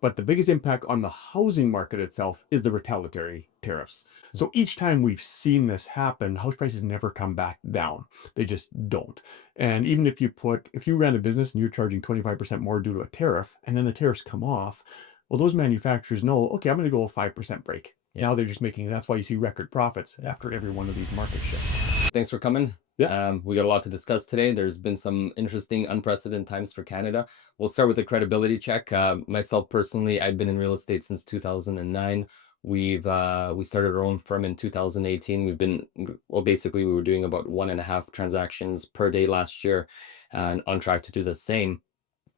But the biggest impact on the housing market itself is the retaliatory tariffs. So each time we've seen this happen, house prices never come back down. They just don't. And even if you ran a business and you're charging 25% more due to a tariff, and then the tariffs come off, well, those manufacturers know, okay, I'm going to go a 5% break. Yeah. Now they're just making, that's why you see record profits Yeah. after every one of these market shifts. Thanks for coming. Yeah. We got a lot to discuss today. There's been some interesting, unprecedented times for Canada. We'll start with a credibility check. Myself personally, I've been in real estate since 2009. We started our own firm in 2018. Well, basically, we were doing about 1.5 transactions per day last year, and on track to do the same.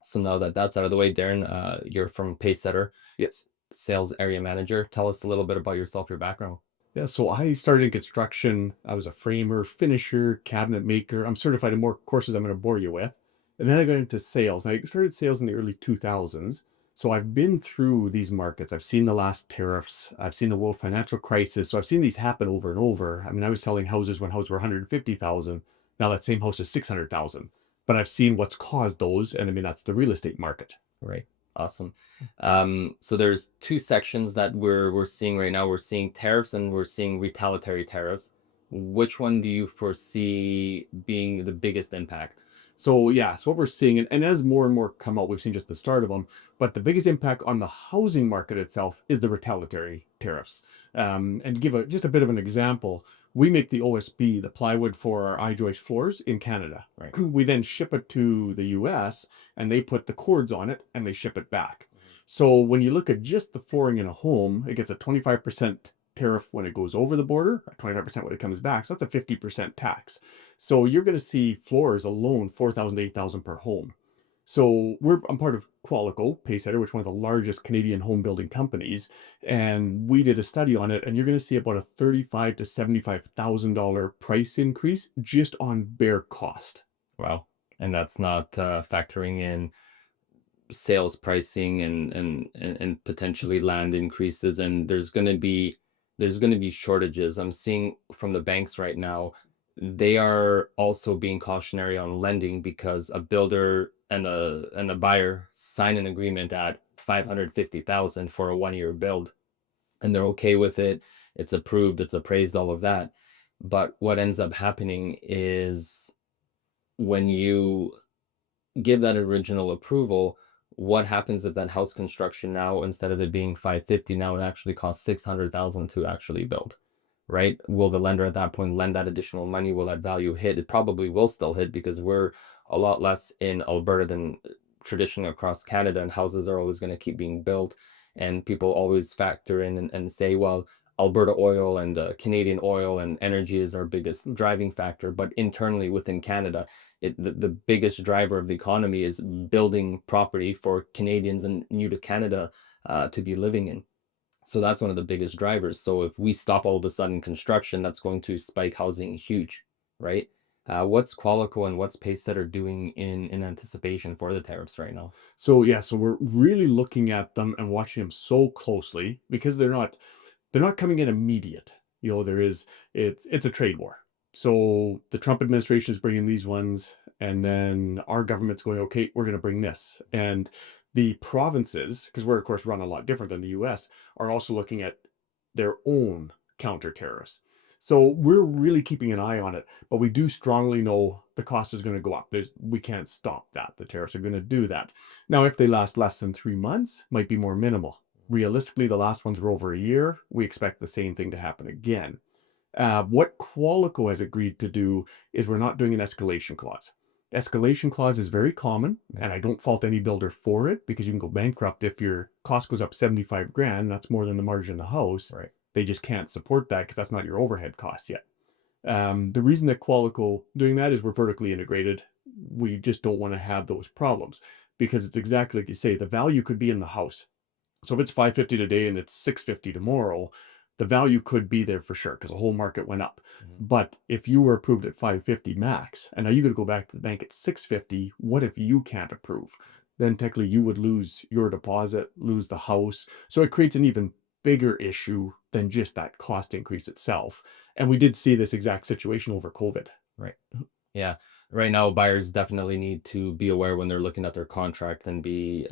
So now that that's out of the way, Darren, you're from Pacesetter, Yes. sales area manager. Tell us a little bit about yourself, your background. Yeah, so I started in construction. I was a framer, finisher, cabinet maker. I'm certified in more courses I'm going to bore you with. And then I got into sales. I started sales in the early 2000s. So I've been through these markets. I've seen the last tariffs. I've seen the world financial crisis. So I've seen these happen over and over. I mean, I was selling houses when houses were 150,000. Now that same house is 600,000. But I've seen what's caused those. And I mean, that's the real estate market. Right. Awesome. So there's two sections that we're seeing right now. We're seeing tariffs and we're seeing retaliatory tariffs. Which one do you foresee being the biggest impact? So yeah, so what we're seeing, and as more and more come out, we've seen just the start of them. But the biggest impact on the housing market itself is the retaliatory tariffs. And to give just a bit of an example, we make the OSB, the plywood for our I-joist floors in Canada. Right. We then ship it to the US and they put the cords on it and they ship it back. Mhm. So when you look at just the flooring in a home, it gets a 25% tariff when it goes over the border, 25% when it comes back. So that's a 50% tax. So you're going to see floors alone 4,000 to 8,000 per home. So I'm part of Qualico, Pacesetter, which is one of the largest Canadian home building companies, and we did a study on it, and you're going to see about a $35 to $75,000 price increase just on bare cost. Wow. And that's not factoring in sales pricing and potentially land increases. And there's going to be shortages. I'm seeing from the banks right now, they are also being cautionary on lending because a builder and a buyer sign an agreement at 550,000 for a 1 year build, and they're okay with it. It's approved, it's appraised, all of that. But what ends up happening is when you give that original approval, what happens if that house construction now, instead of it being 550, now it actually costs 600,000 to actually build, right? Will the lender at that point lend that additional money? Will that value hit? It probably will still hit because we're a lot less in Alberta than traditionally across Canada, and houses are always going to keep being built. And people always factor in and say, well, Alberta oil and Canadian oil and energy is our biggest driving factor. But internally within Canada, the biggest driver of the economy is building property for Canadians and new to Canada to be living in. So that's one of the biggest drivers. So if we stop all of a sudden construction, that's going to spike housing huge, right? What's Qualico and what's Pacesetter doing in anticipation for the tariffs right now? So yeah, so we're really looking at them and watching them so closely because they're not coming in immediate. There is it's a trade war. So the Trump administration is bringing these ones, and then our government's going, okay, we're going to bring this. And the provinces, because we're of course run a lot different than the US, are also looking at their own counter tariffs. So we're really keeping an eye on it, but we do strongly know the cost is going to go up. We can't stop that. The tariffs are going to do that. Now, if they last less than 3 months, might be more minimal. Realistically, the last ones were over a year. We expect the same thing to happen again. What Qualico has agreed to do is we're not doing an escalation clause. Escalation clause is very common, Mhm. and I don't fault any builder for it because you can go bankrupt if your cost goes up 75 grand. That's more than the margin of the house. Right. They just can't support that because that's not your overhead costs yet. The reason that Qualico doing that is we're vertically integrated. We just don't want to have those problems because it's exactly like you say, the value could be in the house. So if it's 550 today and it's 650 tomorrow, the value could be there for sure because the whole market went up. Mhm. But if you were approved at 550 max, and now you got to go back to the bank at 650, what if you can't approve? Then technically you would lose your deposit, lose the house. So it creates an even bigger issue than just that cost increase itself. And we did see this exact situation over COVID. Right. Yeah. Right now, buyers definitely need to be aware when they're looking at their contract and be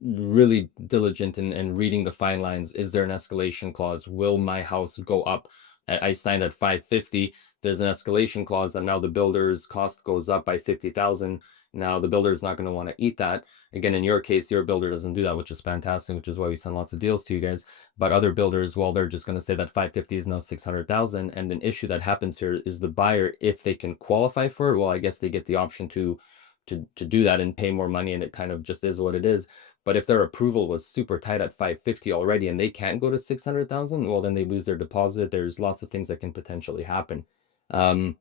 really diligent in reading the fine lines. Is there an escalation clause? Will my house go up? I signed at 550. There's an escalation clause, and now the builder's cost goes up by 50,000. Now the builder is not going to want to eat that. Again, in your case, your builder doesn't do that, which is fantastic, which is why we send lots of deals to you guys. But other builders, well, they're just going to say that 550 is now 600,000. And an issue that happens here is the buyer, if they can qualify for it, well, I guess they get the option to do that and pay more money, and it kind of just is what it is. But if their approval was super tight at 550 already and they can't go to 600,000, well, then they lose their deposit. There's lots of things that can potentially happen. Um,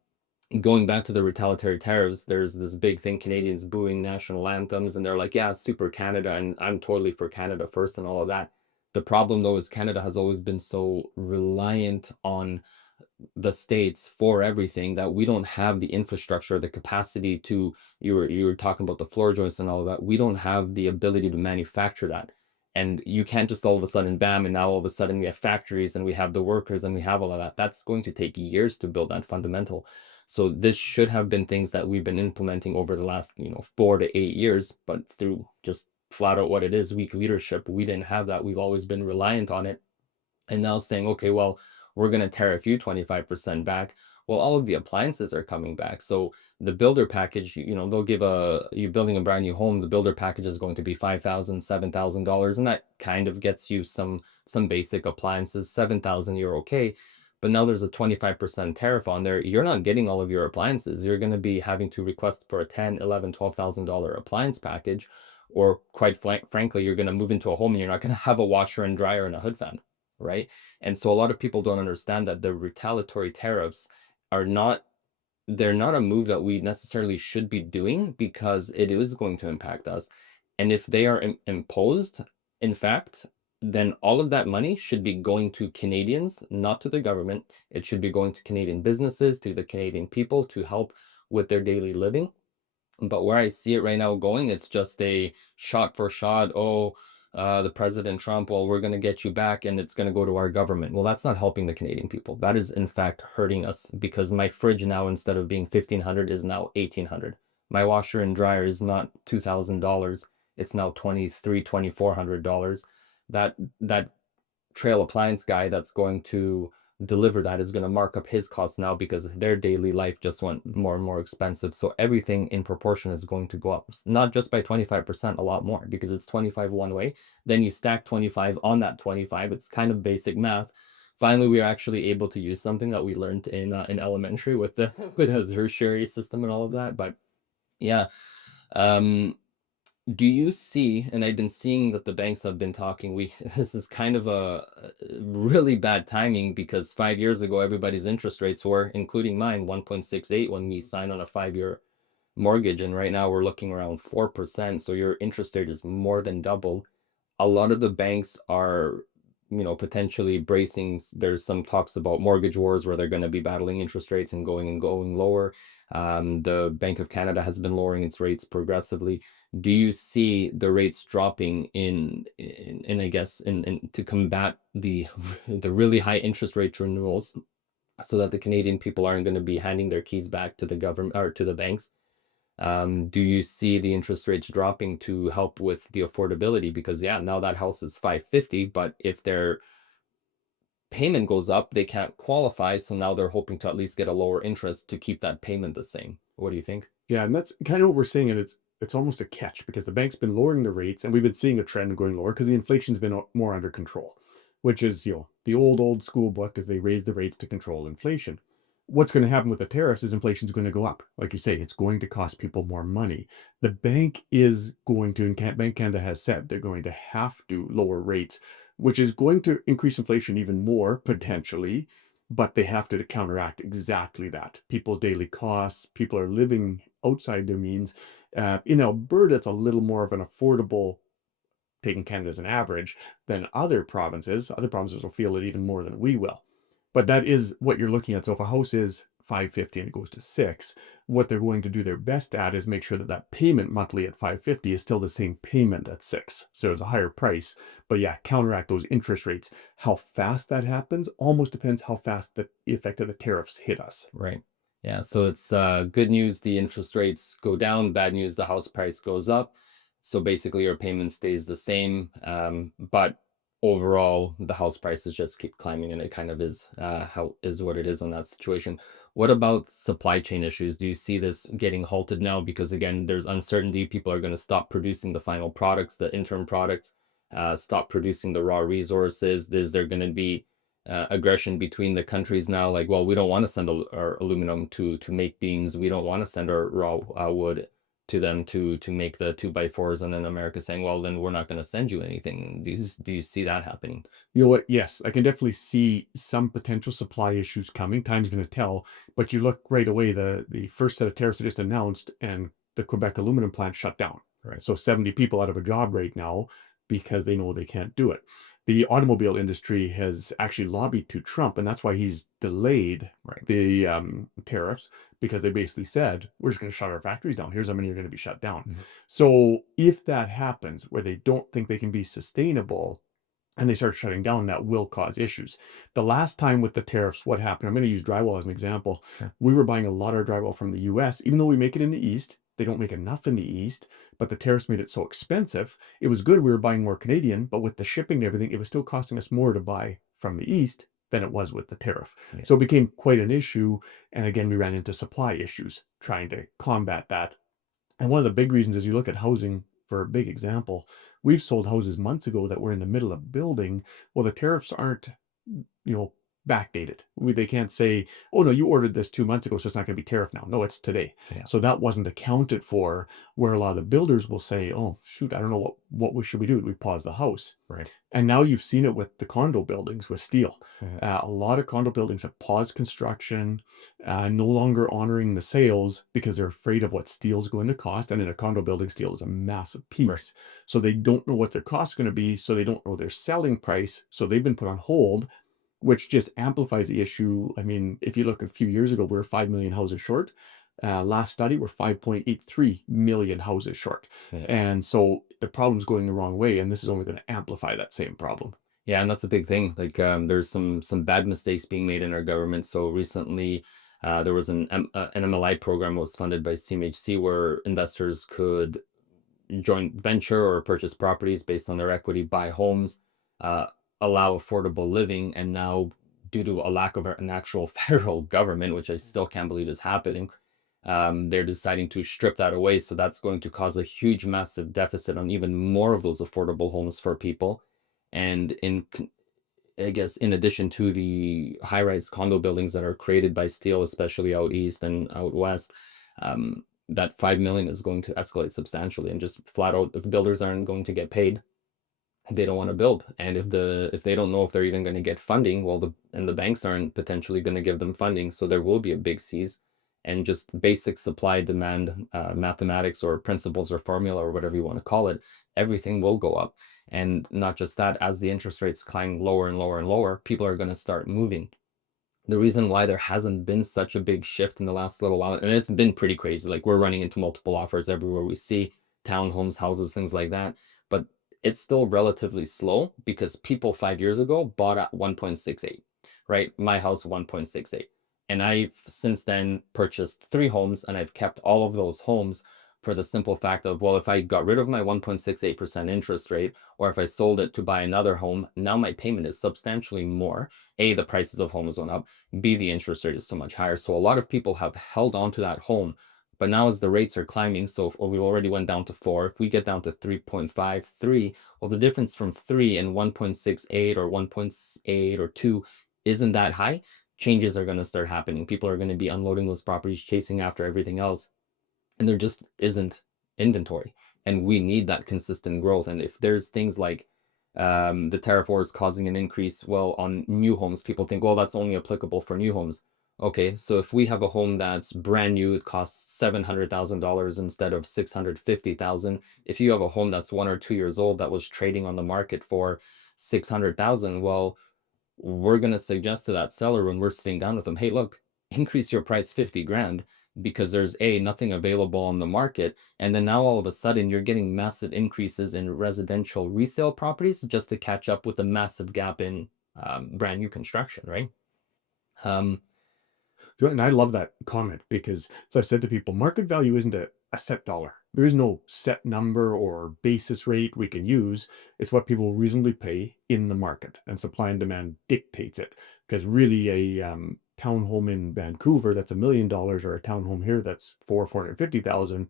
Going back to the retaliatory tariffs, there's this big thing, Canadians booing national anthems, and they're like, yeah, super Canada, and I'm totally for Canada first and all of that. The problem though is Canada has always been so reliant on the states for everything that we don't have the infrastructure, the capacity to, you were talking about the floor joists and all of that. We don't have the ability to manufacture that. And you can't just all of a sudden bam, and now all of a sudden we have factories and we have the workers and we have all of that. That's going to take years to build that fundamental. So this should have been things that we've been implementing over the last, 4 to 8 years, but through just flat out what it is, weak leadership, we didn't have that. We've always been reliant on it, and now saying, okay, well, we're going to tariff you 25% back. Well, all of the appliances are coming back. So the builder package, they'll give you building a brand new home, the builder package is going to be $5,000, $7,000. And that kind of gets you some basic appliances. 7,000, you're okay. But now there's a 25% tariff on there. You're not getting all of your appliances. You're going to be having to request for a 10, 11, $12,000 appliance package. Or quite frankly, you're going to move into a home and you're not going to have a washer and dryer and a hood fan, right? And so a lot of people don't understand that the retaliatory tariffs are not, they're not a move that we necessarily should be doing because it is going to impact us. And if they are imposed, in fact, then all of that money should be going to Canadians, not to the government. It should be going to Canadian businesses, to the Canadian people to help with their daily living. But where I see it right now going, it's just a shot for shot. Oh, the President Trump, well, we're going to get you back and it's going to go to our government. Well, that's not helping the Canadian people. That is, in fact, hurting us because my fridge now, instead of being 1,500, is now 1,800. My washer and dryer is not $2,000. It's now 23, $2,400. That trail appliance guy that's going to deliver that is going to mark up his costs now because their daily life just went more and more expensive. So everything in proportion is going to go up, not just by 25%, a lot more, because it's 25 one way. Then you stack 25 on that 25. It's kind of basic math. Finally, we are actually able to use something that we learned in elementary with the with the tertiary system and all of that. But yeah, um, do you see, and I've been seeing that the banks have been talking, this is kind of a really bad timing because 5 years ago, everybody's interest rates were, including mine, 1.68 when we signed on a 5-year mortgage. And right now we're looking around 4%. So your interest rate is more than double. A lot of the banks are, potentially bracing. There's some talks about mortgage wars where they're going to be battling interest rates and going lower. The Bank of Canada has been lowering its rates progressively. Do you see the rates dropping in I guess in to combat the the really high interest rate renewals so that the Canadian people aren't going to be handing their keys back to the government or to the banks? Do you see the interest rates dropping to help with the affordability? Because yeah, now that house is 550, but if their payment goes up, they can't qualify. So now they're hoping to at least get a lower interest to keep that payment the same. What do you think? Yeah, and that's kind of what we're seeing, and it's almost a catch because the bank's been lowering the rates, and we've been seeing a trend going lower because the inflation's been more under control, which is the old school book as they raise the rates to control inflation. What's going to happen with the tariffs is inflation's going to go up. Like you say, it's going to cost people more money. The bank is going to, and Bank Canada has said they're going to have to lower rates, which is going to increase inflation even more potentially, but they have to counteract exactly that. People's daily costs, people are living outside their means. In Alberta, it's a little more of an affordable, taking Canada as an average, than other provinces. Other provinces will feel it even more than we will. But that is what you're looking at. So if a house is 550 and it goes to 6, what they're going to do their best at is make sure that that payment monthly at 550 is still the same payment at 6. So it's a higher price. But yeah, counteract those interest rates. How fast that happens almost depends how fast the effect of the tariffs hit us. Right. Yeah. So it's good news, the interest rates go down. Bad news, the house price goes up. So basically, your payment stays the same, but overall, the house prices just keep climbing, and it kind of is how is what it is in that situation. What about supply chain issues? Do you see this getting halted now? Because again, there's uncertainty. People are going to stop producing the final products, the interim products, stop producing the raw resources. Is there going to be aggression between the countries now? Like, well, we don't want to send our aluminum to make beams. We don't want to send our raw wood to them to make the 2x4s, and then America saying, well, then we're not going to send you anything. Do you see that happening? You know what? Yes, I can definitely see some potential supply issues coming. Time's going to tell. But you look right away, the first set of tariffs are just announced, and the Quebec aluminum plant shut down. Right. So 70 people out of a job right now because they know they can't do it. The automobile industry has actually lobbied to Trump, and that's why he's delayed Right. the tariffs, because they basically said, we're just going to shut our factories down. Here's how many are going to be shut down. Mhm. So if that happens, where they don't think they can be sustainable, and they start shutting down, that will cause issues. The last time with the tariffs, what happened? I'm going to use drywall as an example. Sure. We were buying a lot of drywall from the US, even though we make it in the East. They don't make enough in the East, but the tariffs made it so expensive. It was good we were buying more Canadian, but with the shipping and everything, it was still costing us more to buy from the East than it was with the tariff. Yeah. So it became quite an issue. And again, we ran into supply issues trying to combat that. And one of the big reasons is you look at housing for a big example. We've sold houses months ago that were in the middle of building. Well, the tariffs aren't, you know, backdated. They can't say, oh no, you ordered this 2 months ago, so it's not going to be tariff now. No, it's today. Yeah. So that wasn't accounted for. Where a lot of the builders will say, oh shoot, I don't know what should we do? We pause the house. Right. And now you've seen it with the condo buildings with steel. Yeah. A lot of condo buildings have paused construction, no longer honoring the sales because they're afraid of what steel's going to cost. And in a condo building, steel is a massive Right. piece. So they don't know what their cost is going to be. So they don't know their selling price. So they've been put on hold, which just amplifies the issue. I mean, if you look a few years ago, we were 5 million houses short. Last study, we're 5.83 million houses short. Yeah. And so the problem's going the wrong way. And this is only going to amplify that same problem. Yeah, and that's a big thing. Like, there's some bad mistakes being made in our government. So recently, there was an MLI program was funded by CMHC where investors could joint venture or purchase properties based on their equity, buy homes, uh, allow affordable living. And now, due to a lack of an actual federal government, which I still can't believe is happening, they're deciding to strip that away. So that's going to cause a huge, massive deficit on even more of those affordable homes for people. And I guess in addition to the high-rise condo buildings that are created by steel, especially out east and out west, that 5 million is going to escalate substantially, and just flat out, if builders aren't going to get paid, they don't want to build. And if they don't know if they're even going to get funding, well, the banks aren't potentially going to give them funding, so there will be a big seize. And just basic supply demand mathematics or principles or formula or whatever you want to call it, everything will go up. And not just that, as the interest rates climb lower and lower and lower, people are going to start moving. The reason why there hasn't been such a big shift in the last little while, and it's been pretty crazy. Like, we're running into multiple offers everywhere we see, townhomes, houses, things like that. But it's still relatively slow because people 5 years ago bought at 1.68, right? My house 1.68. And I've since then purchased 3 homes, and I've kept all of those homes for the simple fact of, well, if I got rid of my 1.68% interest rate, or if I sold it to buy another home, now my payment is substantially more. A, the prices of homes went up. B, the interest rate is so much higher. So a lot of people have held on to that home. But now as the rates are climbing, so if we already went down to 4, if we get down to 3.5, 3, well, the difference from 3 and 1.68 or 1.8 or 2 isn't that high. Changes are going to start happening. People are going to be unloading those properties, chasing after everything else, and there just isn't inventory. And we need that consistent growth. And if there's things like the tariff wars causing an increase, well, on new homes, people think, well, that's only applicable for new homes. Okay, so if we have a home that's brand new, it costs $700,000 instead of 650,000. If you have a home that's 1 or 2 years old that was trading on the market for 600,000, well, we're going to suggest to that seller when we're sitting down with them, hey, look, increase your price 50 grand because there's nothing available on the market. And then now all of a sudden you're getting massive increases in residential resale properties just to catch up with a massive gap in brand new construction, right? Um, And I love that comment because, as I've said to people, market value isn't a set dollar. there is no set number or basis rate we can use. It's what people reasonably pay in the market, and supply and demand dictates it. Because really, a townhome in Vancouver that's $1 million, or a townhome here that's 450,000,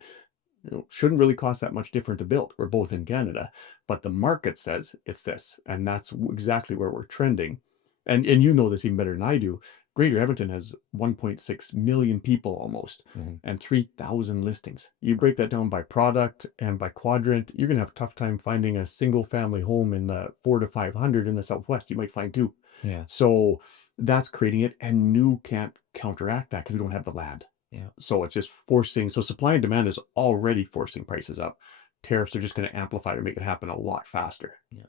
shouldn't really cost that much different to build. We're both in Canada, but the market says it's this, and that's exactly where we're trending. And you know this even better than I do. Greater Edmonton has 1.6 million people almost, Mhm. and 3,000 listings. You break that down by product and by quadrant, you're gonna have a tough time finding a single family home in the 4 to 500 in the Southwest. You might find two. Yeah. So that's creating it, and new can't counteract that because we don't have the land. Yeah. So it's just forcing, so supply and demand is already forcing prices up. Tariffs are just going to amplify to make it happen a lot faster. Yeah.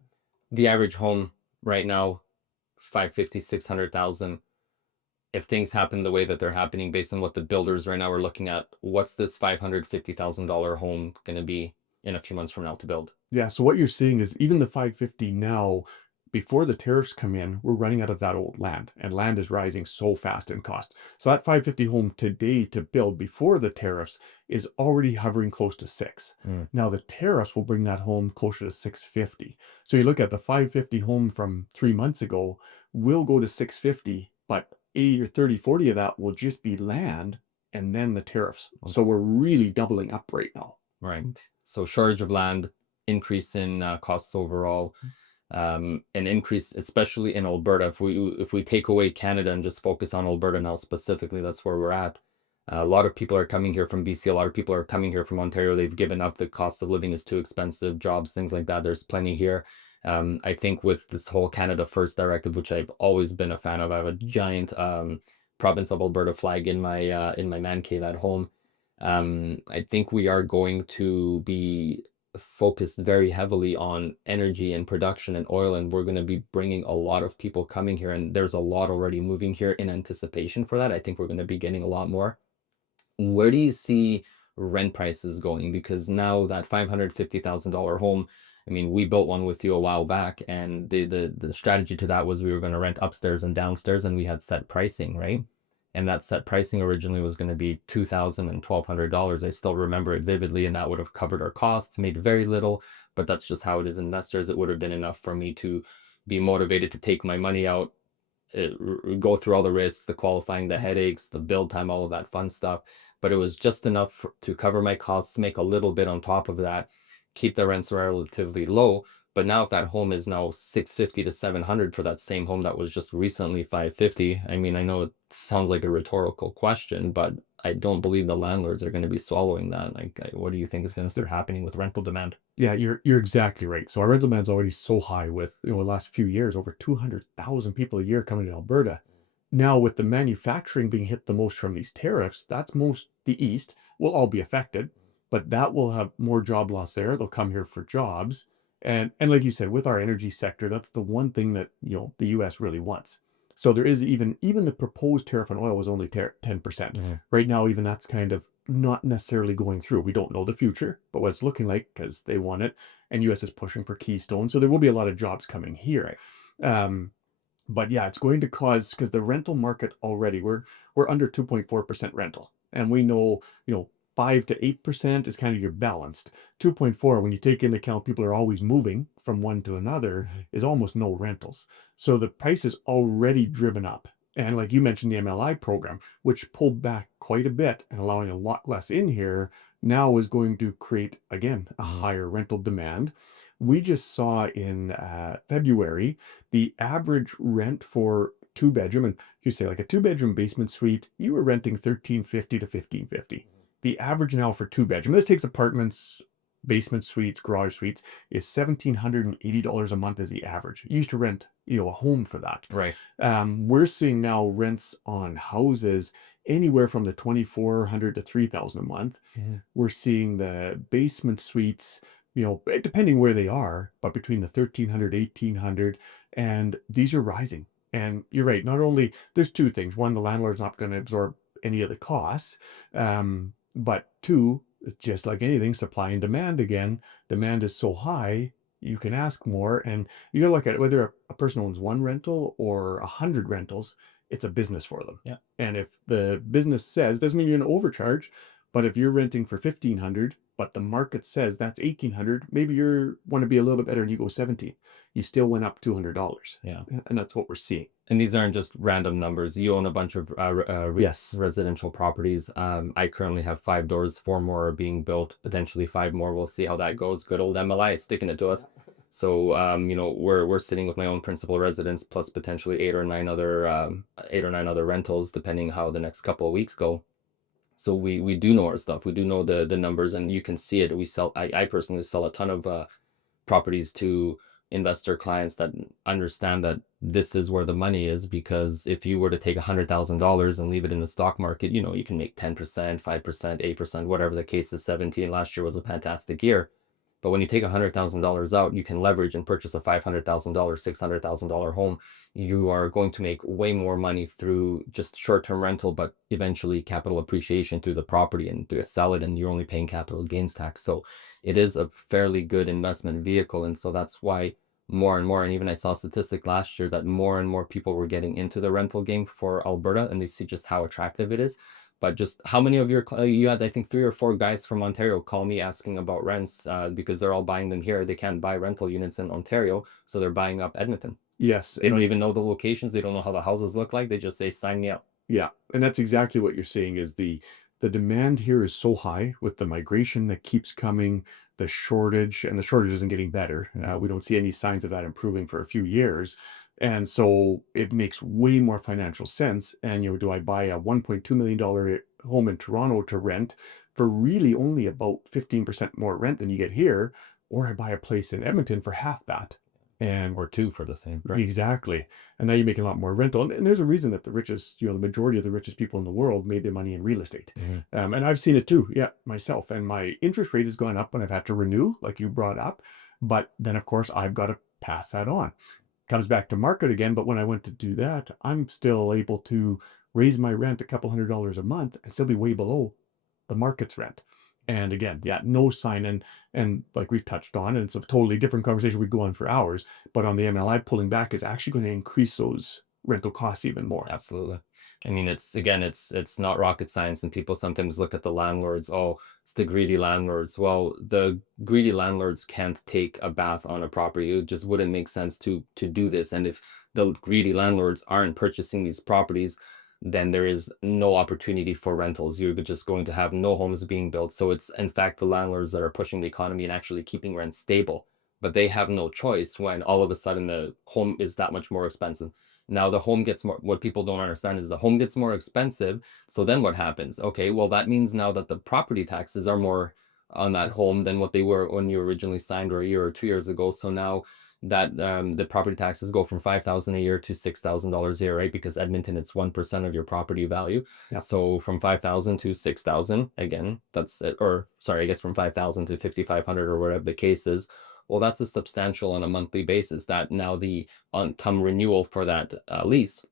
The average home right now, 550, 600,000. If things happen the way that they're happening based on what the builders right now are looking at, what's this $550,000 home going to be in a few months from now to build? Yeah, so what you're seeing is even the 550 now, before the tariffs come in, we're running out of that old land, and land is rising so fast in cost. So that 550 home today to build before the tariffs is already hovering close to six. Mm. Now the tariffs will bring that home closer to 650. So you look at the 550 home from 3 months ago will go to 650, but 80 or 30, 40 of that will just be land and then the tariffs. So we're really doubling up right now. Right. So shortage of land, increase in costs overall, an increase, especially in Alberta. If we take away Canada and just focus on Alberta now specifically, that's where we're at. A lot of people are coming here from BC. A lot of people are coming here from Ontario. They've given up. The cost of living is too expensive. Jobs, things like that. There's plenty here. I think with this whole Canada First directive, which I've always been a fan of, I have a giant province of Alberta flag in my man cave at home. I think we are going to be focused very heavily on energy and production and oil, and we're going to be bringing a lot of people coming here, and there's a lot already moving here in anticipation for that. I think we're going to be getting a lot more. Where do you see rent prices going? Because now that $550,000 home, I mean, we built one with you a while back, and the strategy to that was we were going to rent upstairs and downstairs, and we had set pricing, right? And that set pricing originally was going to be $2,000 and $1,200. I still remember it vividly, and that would have covered our costs, made very little, but that's just how it is in investors. It would have been enough for me to be motivated to take my money out, go through all the risks, the qualifying, the headaches, the build time, all of that fun stuff. But it was just enough to cover my costs, make a little bit on top of that, keep the rents relatively low. But now, if that home is now 650 to 700 for that same home that was just recently 550, I mean, I know it sounds like a rhetorical question, but I don't believe the landlords are going to be swallowing that. Like, what do you think is going to start happening with rental demand? Yeah, you're exactly right. So our rental demand's already so high with, the last few years, over 200,000 people a year coming to Alberta. Now with the manufacturing being hit the most from these tariffs, that's most the East will all be affected, but that will have more job loss there. They'll come here for jobs. And like you said, with our energy sector, that's the one thing that, the US really wants. So there is even the proposed tariff on oil was only 10%. Mhm. Right now, even that's kind of not necessarily going through. We don't know the future, but what it's looking like because they want it, and US is pushing for Keystone. So there will be a lot of jobs coming here. Right. Um, but yeah, it's going to cause, because the rental market already, we're under 2.4% rental. And we know, 5 to 8% is kind of your balanced. 2.4, when you take into account people are always moving from one to another, Mhm. is almost no rentals. So the price is already driven up. And like you mentioned, the MLI program, which pulled back quite a bit and allowing a lot less in here, now is going to create, again, a Mhm. higher rental demand. We just saw in February the average rent for two bedroom, and you say like a two-bedroom basement suite, you were renting 1350 to 1550. The average now for two bedroom, this takes apartments, basement suites, garage suites, is $1,780 a month as the average. You used to rent, a home for that. Right. We're seeing now rents on houses anywhere from the 2,400 to 3,000 a month. Mhm. We're seeing the basement suites, depending where they are, but between the 1,300, 1,800, and these are rising. And you're right. Not only there's two things. One, the landlord's not going to absorb any of the costs. But two, it's just like anything, supply and demand again. Demand is so high, you can ask more. And you gotta look at it, whether a person owns one rental or 100 rentals, it's a business for them. Yeah. And if the business says, doesn't mean you're going to overcharge, but if you're renting for 1,500 but the market says that's 1,800. Maybe you want to be a little bit better and you go 17. You still went up $200. Yeah. And that's what we're seeing. And these aren't just random numbers. You own a bunch of Yes. residential properties. I currently have 5 doors, 4 more are being built, potentially 5 more. We'll see how that goes. Good old MLI is sticking it to us. So, we're sitting with my own principal residence plus potentially 8 or 9 other rentals, depending how the next couple of weeks go. So we do know our stuff. We do know the numbers, and you can see it. I personally sell a ton of properties to investor clients that understand that this is where the money is, because if you were to take $100,000 and leave it in the stock market, you can make 10%, 5%, 8%, whatever the case is. 17 last year was a fantastic year. But when you take $100,000 out, you can leverage and purchase a $500,000, $600,000 home. You are going to make way more money through just short-term rental, but eventually capital appreciation through the property, and to sell it, and you're only paying capital gains tax. So it is a fairly good investment vehicle. And so that's why more and more, and even I saw a statistic last year that more and more people were getting into the rental game for Alberta, and they see just how attractive it is. But just how many of you had, I think, 3 or 4 guys from Ontario call me asking about rents, because they're all buying them here. They can't buy rental units in Ontario, so they're buying up Edmonton. Yes. They don't even know the locations. They don't know how the houses look like. They just say, sign me up. Yeah, and that's exactly what you're seeing is the demand here is so high with the migration that keeps coming, the shortage, and the shortage isn't getting better. We don't see any signs of that improving for a few years. And so it makes way more financial sense. And do I buy a $1.2 million home in Toronto to rent for really only about 15% more rent than you get here, or I buy a place in Edmonton for half that? And Or two for the same price. exactly. And now you're making a lot more rental. And there's a reason that the richest, the majority of the richest people in the world made their money in real estate. Mhm. And I've seen it too. Yeah, myself. And my interest rate has gone up when I've had to renew, like you brought up. But then, of course, I've got to pass that on. Comes back to market again. But when I went to do that, I'm still able to raise my rent a couple $100 a month and still be way below the market's rent. And again, yeah, no sign. And like we've touched on, and it's a totally different conversation we go on for hours, but on the MLI pulling back is actually going to increase those rental costs even more. Absolutely. I mean, it's not rocket science, and people sometimes look at the landlords. Oh, it's the greedy landlords. Well, the greedy landlords can't take a bath on a property. It just wouldn't make sense to do this. And if the greedy landlords aren't purchasing these properties, then there is no opportunity for rentals. You're just going to have no homes being built. So it's in fact the landlords that are pushing the economy and actually keeping rents stable. But they have no choice when all of a sudden the home is that much more expensive. Now the home gets more, what people don't understand is the home gets more expensive. So then what happens? Okay, well, that means now that the property taxes are more on that home than what they were when you originally signed, or a year or 2 years ago. So now that the property taxes go from 5,000 a year to $6,000 a year, right? Because Edmonton, it's 1% of your property value. Yeah. So from 5,000 to 6,000, again, that's it. Or sorry, I guess from 5,000 to 5,500 or whatever the case is. Well, that's a substantial on a monthly basis that now the on come renewal for that lease,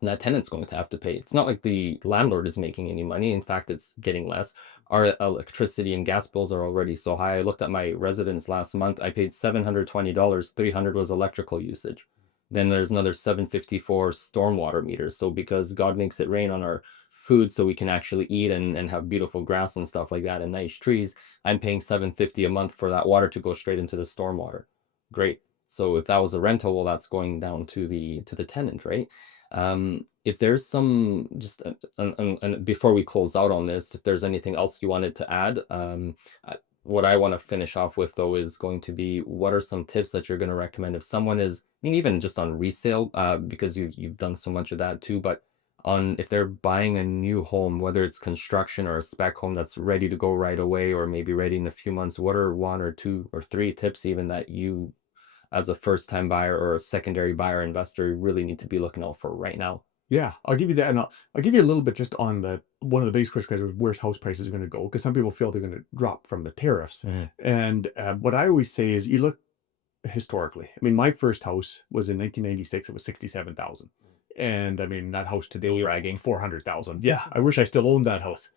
that tenant's going to have to pay. It's not like the landlord is making any money. In fact, it's getting less. Our electricity and gas bills are already so high. I looked at my residence last month. I paid $720. 300 was electrical usage. Then there's another 750 for stormwater meters. So because God makes it rain on our food so we can actually eat and have beautiful grass and stuff like that and nice trees, I'm paying 750 a month for that water to go straight into the stormwater. Great. So if that was a rental, well, that's going down to the tenant, right? If there's some just and before we close out on this, if there's anything else you wanted to add, what I want to finish off with though is going to be, what are some tips that you're going to recommend if someone is, I mean, even just on resale, because you've done so much of that too, but on if they're buying a new home, whether it's construction or a spec home that's ready to go right away, or maybe ready in a few months, what are 1 or 2 or 3 tips even that you as a first time buyer or a secondary buyer investor really need to be looking out for right now? Yeah, I'll give you that, and I'll give you a little bit just on the one of the biggest questions is where's house prices going to go? Because some people feel they're going to drop from the tariffs, Mhm. and what I always say is you look historically. I mean, my first house was in 1996. It was 67,000, and I mean that house today Bragging. 400,000. Yeah, I wish I still owned that house.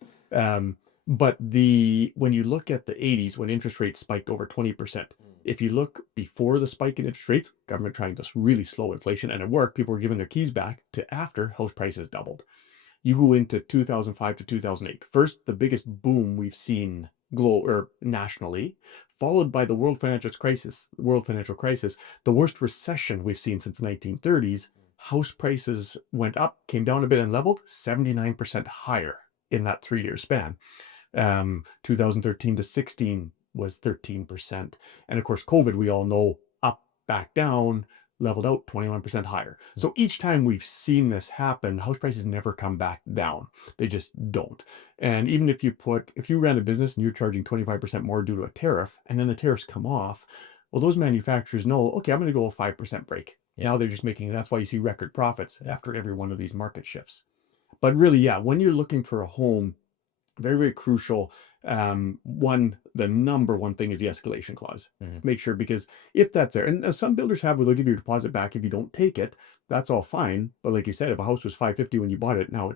But the when you look at the 80s when interest rates spiked over 20%, if you look before the spike in interest rates, government trying to really slow inflation, and it worked. People were giving their keys back to after house prices doubled. You go into 2005 to 2008. First, the biggest boom we've seen or nationally, followed by the world financial crisis, the worst recession we've seen since the 1930s. House prices went up, came down a bit and leveled 79% higher in that 3-year span. 2013 to 16 was 13%. And of course, COVID, we all know, up, back down, leveled out 21% higher. So each time we've seen this happen, house prices never come back down. They just don't. And even if you ran a business and you're charging 25% more due to a tariff, and then the tariffs come off, well, those manufacturers know, okay, I'm going to go a 5% break. Yeah. Now they're just making, that's why you see record profits after every one of these market shifts. But really, yeah, when you're looking for a home, very, very crucial. The number one thing is the escalation clause. Mhm. Make sure, because if that's there, and some builders have where they'll give you your deposit back if you don't take it, that's all fine. But like you said, if a house was 550 when you bought it, now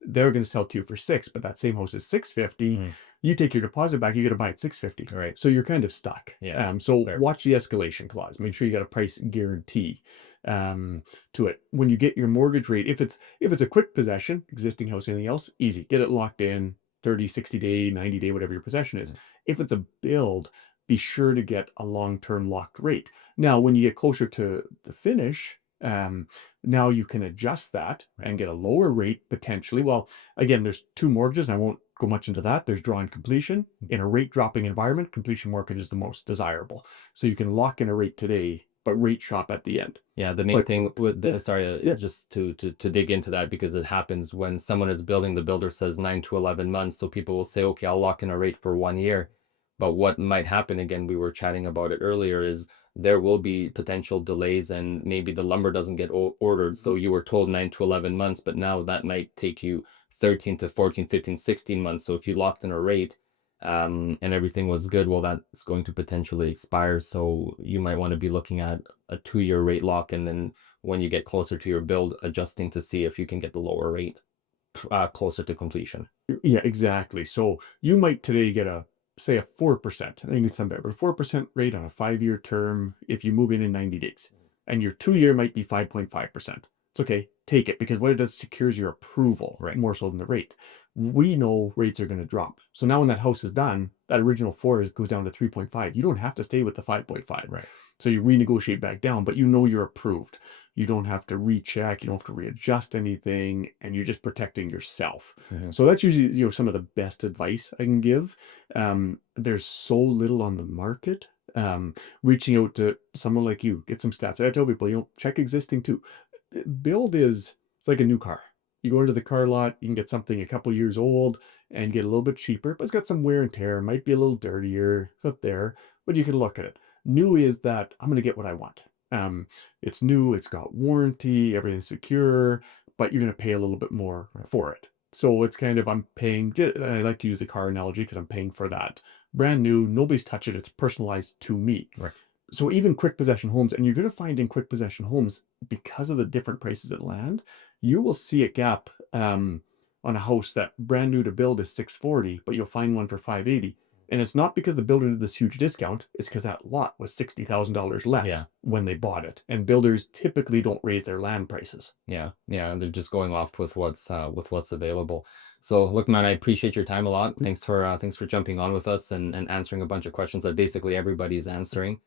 they're going to sell to you for 6, but that same house is 650. Mhm. You take your deposit back, you got to buy it 650. Right. So you're kind of stuck. Yeah. So Fair. watch the escalation clause. Make sure you got a price guarantee to it. When you get your mortgage rate, if it's a quick possession, existing house, anything else, easy, get it locked in 30, 60 day, 90 day, whatever your possession is. Mhm. If it's a build, be sure to get a long-term locked rate. Now, when you get closer to the finish, now you can adjust that Right. and get a lower rate potentially. Well, again, there's two mortgages. I won't go much into that. There's draw and completion. In a rate dropping environment, completion mortgage is the most desirable. So you can lock in a rate today, but rate shop at the end. Yeah, the main But thing with yeah, sorry, yeah, just to dig into that because it happens when someone is building, the builder says 9 to 11 months, so people will say, "Okay, I'll lock in a rate for 1 year." But what might happen, again, we were chatting about it earlier, is there will be potential delays and maybe the lumber doesn't get ordered. So you were told 9 to 11 months, but now that might take you 13 to 14, 15, 16 months. So if you locked in a rate, and everything was good, well, that's going to potentially expire. So you might want to be looking at a 2-year rate lock, and then when you get closer to your build, adjusting to see if you can get the lower rate closer to completion. yeah, exactly. So you might today get say a 4%. I think it's some better, but a 4% rate on a 5-year term if you move in 90 days. And your 2-year might be 5.5%. It's okay. Take it, because what it does secures your approval Right. more so than the rate. We know rates are going to drop. So now when that house is done, that original 4 goes down to 3.5. You don't have to stay with the 5.5. Right. So you renegotiate back down, but you know you're approved. You don't have to recheck, you don't have to readjust anything, and you're just protecting yourself. Mhm. So that's usually, some of the best advice I can give. There's so little on the market. Reaching out to someone like you, get some stats. I tell people, check existing too. Build it's like a new car. You go into the car lot, you can get something a couple years old and get a little bit cheaper, but it's got some wear and tear, might be a little dirtier, it's up there, but you can look at it. New is that I'm going to get what I want. It's new, it's got warranty, everything's secure, but you're going to pay a little bit more Right. for it. So it's kind of, I'm paying, I like to use the car analogy because I'm paying for that brand new, nobody's touched it, it's personalized to me. Right. So even quick possession homes, and you're going to find in quick possession homes, because of the different prices at land, you will see a gap on a house that brand new to build is 640, but you'll find one for 580. And it's not because the builder did this huge discount, it's because that lot was $60,000 Yeah. less when they bought it. And builders typically don't raise their land prices. Yeah. Yeah. They're just going off with what's available. So look, man, I appreciate your time a lot. Thanks for jumping on with us and answering a bunch of questions that basically everybody's answering.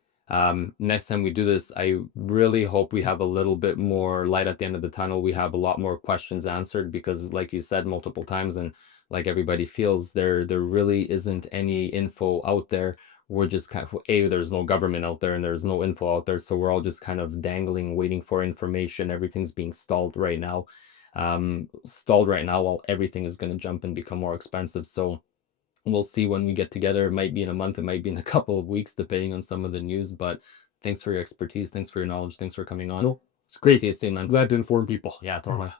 Next time we do this, I really hope we have a little bit more light at the end of the tunnel. We have a lot more questions answered because, like you said multiple times, and like everybody feels, there really isn't any info out there. We're just kind of there's no government out there and there's no info out there, so we're all just kind of dangling, waiting for information. Everything's being stalled right now while everything is going to jump and become more expensive. So we'll see when we get together. It might be in a month, it might be in a couple of weeks, depending on some of the news. But thanks for your expertise, thanks for your knowledge, thanks for coming on. No, it's See great. you soon, man. Glad to inform people. Yeah, totally.